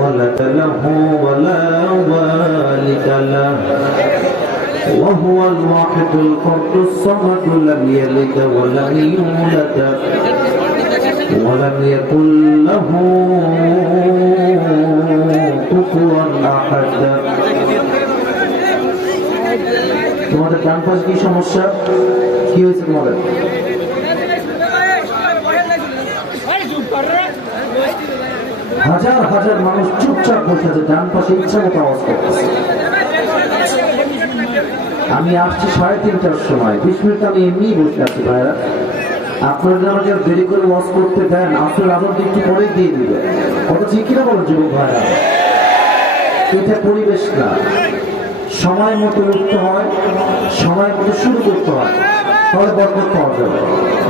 ولد له ولا والد له وهو الواحد الفرد الصمد لم يلد ولم يولد ولم يكن له كفوا أحد তোমাদের ডান পাশে কি সমস্যা, কি হয়েছে তোমাদের? হাজার হাজার মানুষ চুপচাপ বসে আছে, ডান পাশে ইচ্ছা মতো আওয়াজ করতেছে। আমি আসছি 3:30টার সময়, 20 মিনিট আমি এমনি বসে আছি। ভাইরা আপনারা যদি আমাকে দেরি করে ওয়াজ করতে দেন, আসলে আদর একটু পরে দিয়ে দিবে। কত ঠিক কিনা বলো যুবক ভাইরা? এটা পরিবেশ না। সময় মতো উঠতে হয়, সময় মতো শুরু করতে হয়, তাহলে বরকত পাওয়া যাবে।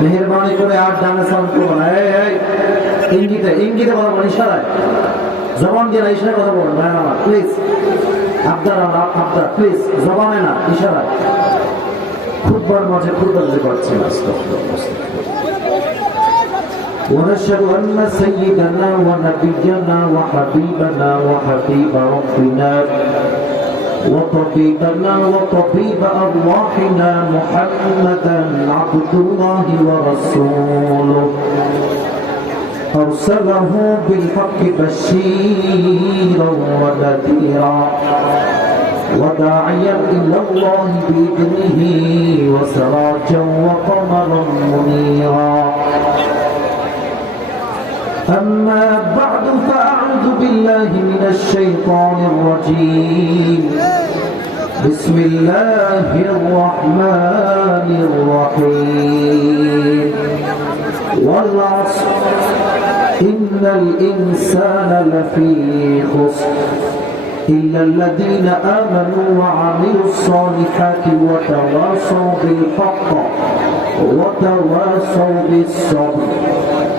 মেহেরবানি করে আর ডানে সাউন্ড করবো না। ইঙ্গিতে ইঙ্গিতে কথা বলেন, ইশারায়, জবান দিয়ে না, ইশারায় কথা বলেন। ভাই আমার প্লিজ, আবদার আবদার প্লিজ, জবানে না, ইশারায়। খুববার মাঝে খুববার যে পাচ্ছি না। ونشهد أن سيدنا ونبينا وحبيبنا وحبيب ربنا وطبيبنا وطبيب أرواحنا محمدا عبد الله ورسوله أرسله بالحق بشيرا ونذيرا وداعيا إلى الله بإذنه وسراجا وقمرا منيرا. أما بعد فأعوذ بالله من الشيطان الرجيم. بسم الله الرحمن الرحيم. والعصر إن الإنسان لفي خسر إلا الذين آمنوا وعملوا الصالحات وتواصوا بالحق وتواصوا بالصبر.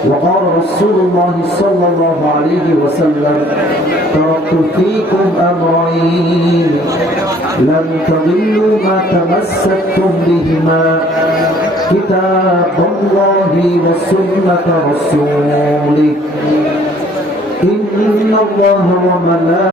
وقال رسول الله صلى الله عليه وسلم تركت فيكم أمرين لن تضلوا ما تمسكتم بهما كتاب الله وسنة رسوله إن الله وملائكته